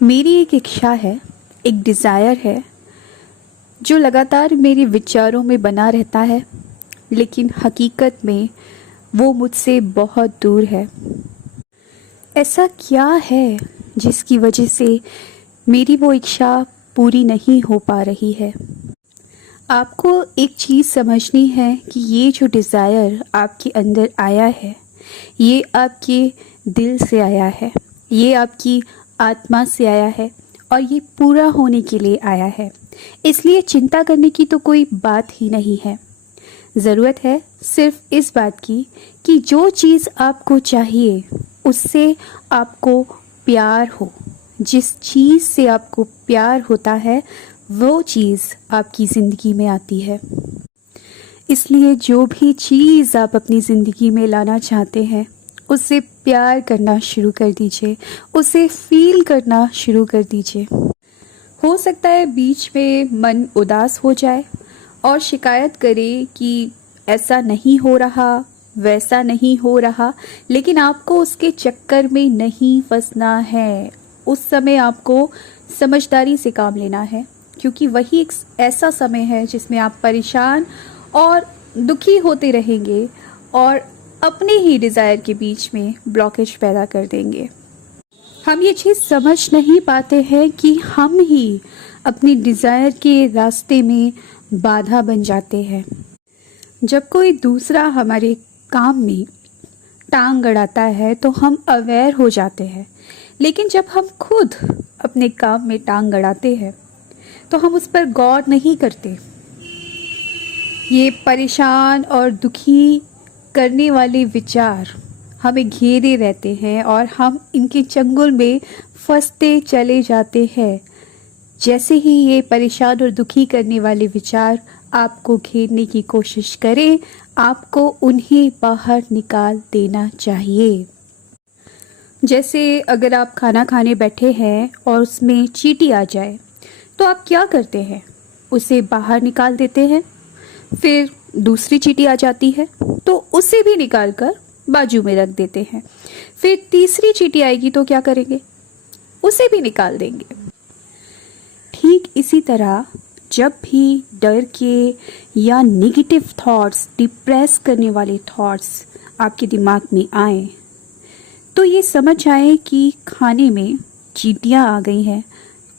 मेरी एक इच्छा है, एक डिज़ायर है जो लगातार मेरे विचारों में बना रहता है, लेकिन हकीकत में वो मुझसे बहुत दूर है। ऐसा क्या है जिसकी वजह से मेरी वो इच्छा पूरी नहीं हो पा रही है? आपको एक चीज़ समझनी है कि ये जो डिज़ायर आपके अंदर आया है, ये आपके दिल से आया है, ये आपकी आत्मा से आया है और ये पूरा होने के लिए आया है। इसलिए चिंता करने की तो कोई बात ही नहीं है। ज़रूरत है सिर्फ इस बात की कि जो चीज़ आपको चाहिए उससे आपको प्यार हो। जिस चीज़ से आपको प्यार होता है वो चीज़ आपकी ज़िंदगी में आती है। इसलिए जो भी चीज़ आप अपनी ज़िंदगी में लाना चाहते हैं उससे प्यार करना शुरू कर दीजिए, उसे फील करना शुरू कर दीजिए। हो सकता है बीच में मन उदास हो जाए और शिकायत करे कि ऐसा नहीं हो रहा, वैसा नहीं हो रहा, लेकिन आपको उसके चक्कर में नहीं फंसना है। उस समय आपको समझदारी से काम लेना है, क्योंकि वही एक ऐसा समय है जिसमें आप परेशान और दुखी होते रहेंगे और अपने ही डिज़ायर के बीच में ब्लॉकेज पैदा कर देंगे। हम ये चीज़ समझ नहीं पाते हैं कि हम ही अपनी डिज़ायर के रास्ते में बाधा बन जाते हैं। जब कोई दूसरा हमारे काम में टांग अड़ाता है तो हम अवेयर हो जाते हैं, लेकिन जब हम खुद अपने काम में टांग अड़ाते हैं तो हम उस पर गौर नहीं करते। ये परेशान और दुखी करने वाले विचार हमें घेरे रहते हैं और हम इनके चंगुल में फंसते चले जाते हैं। जैसे ही ये परेशान और दुखी करने वाले विचार आपको घेरने की कोशिश करें, आपको उन्हें बाहर निकाल देना चाहिए। जैसे अगर आप खाना खाने बैठे हैं और उसमें चींटी आ जाए तो आप क्या करते हैं? उसे बाहर निकाल देते हैं। फिर दूसरी चींटी आ जाती है तो उसे भी निकाल कर बाजू में रख देते हैं। फिर तीसरी चींटी आएगी तो क्या करेंगे? उसे भी निकाल देंगे। ठीक इसी तरह जब भी डर के या नेगेटिव थॉट्स, डिप्रेस करने वाले थॉट्स आपके दिमाग में आए तो ये समझ आए कि खाने में चींटियां आ गई हैं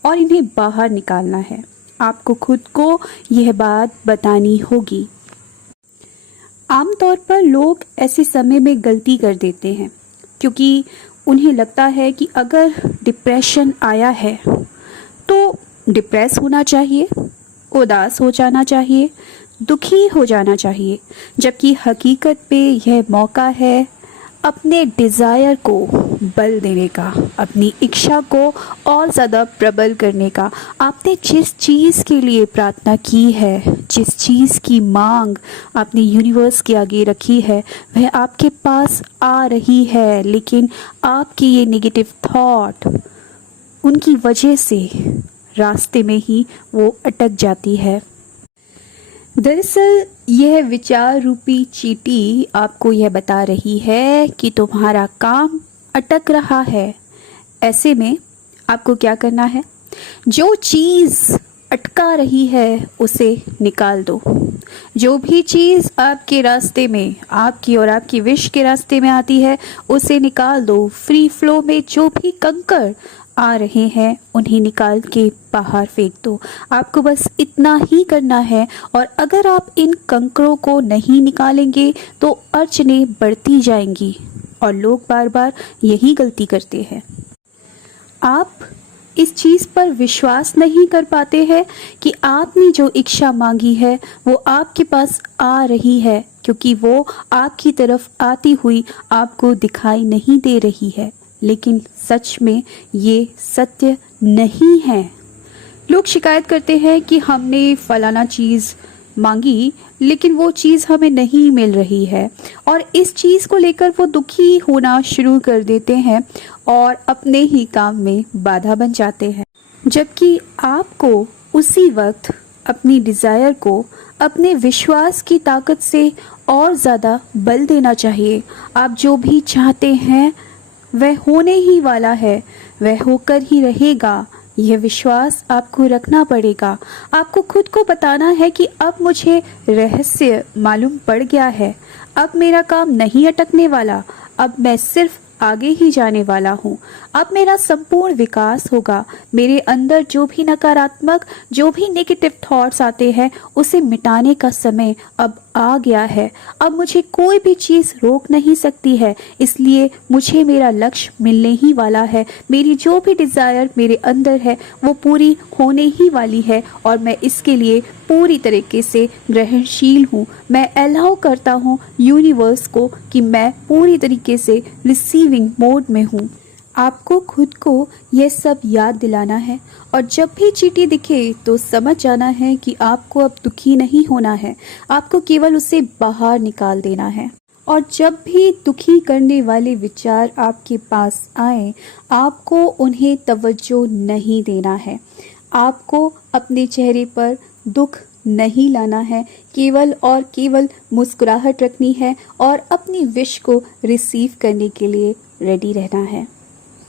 और इन्हें बाहर निकालना है। आपको खुद को यह बात बतानी होगी। आमतौर पर लोग ऐसे समय में गलती कर देते हैं क्योंकि उन्हें लगता है कि अगर डिप्रेशन आया है तो डिप्रेस होना चाहिए, उदास हो जाना चाहिए, दुखी हो जाना चाहिए, जबकि हकीकत पे यह मौका है अपने डिज़ायर को बल देने का, अपनी इच्छा को और ज़्यादा प्रबल करने का। आपने जिस चीज़ के लिए प्रार्थना की है, जिस चीज़ की मांग आपने यूनिवर्स के आगे रखी है, वह आपके पास आ रही है, लेकिन आपकी ये नेगेटिव थॉट उनकी वजह से रास्ते में ही वो अटक जाती है। दरअसल यह विचार रूपी चींटी आपको यह बता रही है कि तुम्हारा काम अटक रहा है। ऐसे में आपको क्या करना है? जो चीज़ अटका रही है उसे निकाल दो। जो भी चीज़ आपके रास्ते में, आपकी और आपकी विश के रास्ते में आती है उसे निकाल दो। फ्री फ्लो में जो भी कंकड़ आ रहे हैं उन्हें निकाल के बाहर फेंक दो। आपको बस इतना ही करना है, और अगर आप इन कंकड़ों को नहीं निकालेंगे तो अड़चनें बढ़ती जाएंगी और लोग बार बार यही गलती करते हैं। आप इस चीज़ पर विश्वास नहीं कर पाते हैं कि आपने जो इच्छा मांगी है वो आपके पास आ रही है, क्योंकि वो आपकी तरफ आती हुई आपको दिखाई नहीं दे रही है। लेकिन सच में ये सत्य नहीं है। लोग शिकायत करते हैं कि हमने फलाना चीज़ मांगी लेकिन वो चीज़ हमें नहीं मिल रही है, और इस चीज़ को लेकर वो दुखी होना शुरू कर देते हैं और अपने ही काम में बाधा बन जाते हैं। जबकि आपको उसी वक्त अपनी डिज़ायर को अपने विश्वास की ताकत से और ज़्यादा बल देना चाहिए। आप जो भी चाहते हैं वह होने ही वाला है, वह होकर ही रहेगा। यह विश्वास आपको रखना पड़ेगा। आपको खुद को बताना है कि अब मुझे रहस्य मालूम पड़ गया है। अब मेरा काम नहीं अटकने वाला। अब मैं सिर्फ आगे ही जाने वाला हूँ। अब मेरा संपूर्ण विकास होगा। मेरे अंदर जो भी नकारात्मक, जो भी नेगेटिव थॉट्स आते हैं, उसे मिटाने का समय अब आ गया है। अब मुझे कोई भी चीज़ रोक नहीं सकती है। इसलिए मुझे मेरा लक्ष्य मिलने ही वाला है। मेरी जो भी डिज़ायर मेरे अंदर है वो पूरी होने ही वाली है और मैं इसके लिए पूरी तरीके से ग्रहणशील हूँ। मैं अलाउ करता हूँ यूनिवर्स को कि मैं पूरी तरीके से रिसीविंग मोड में हूँ। आपको खुद को यह सब याद दिलाना है और जब भी चींटी दिखे तो समझ जाना है कि आपको अब दुखी नहीं होना है। आपको केवल उसे बाहर निकाल देना है। और जब भी दुखी करने वाले विचार आपके पास आए, आपको उन्हें तवज्जो नहीं देना है। आपको अपने चेहरे पर दुख नहीं लाना है, केवल और केवल मुस्कुराहट रखनी है और अपनी विश को रिसीव करने के लिए रेडी रहना है।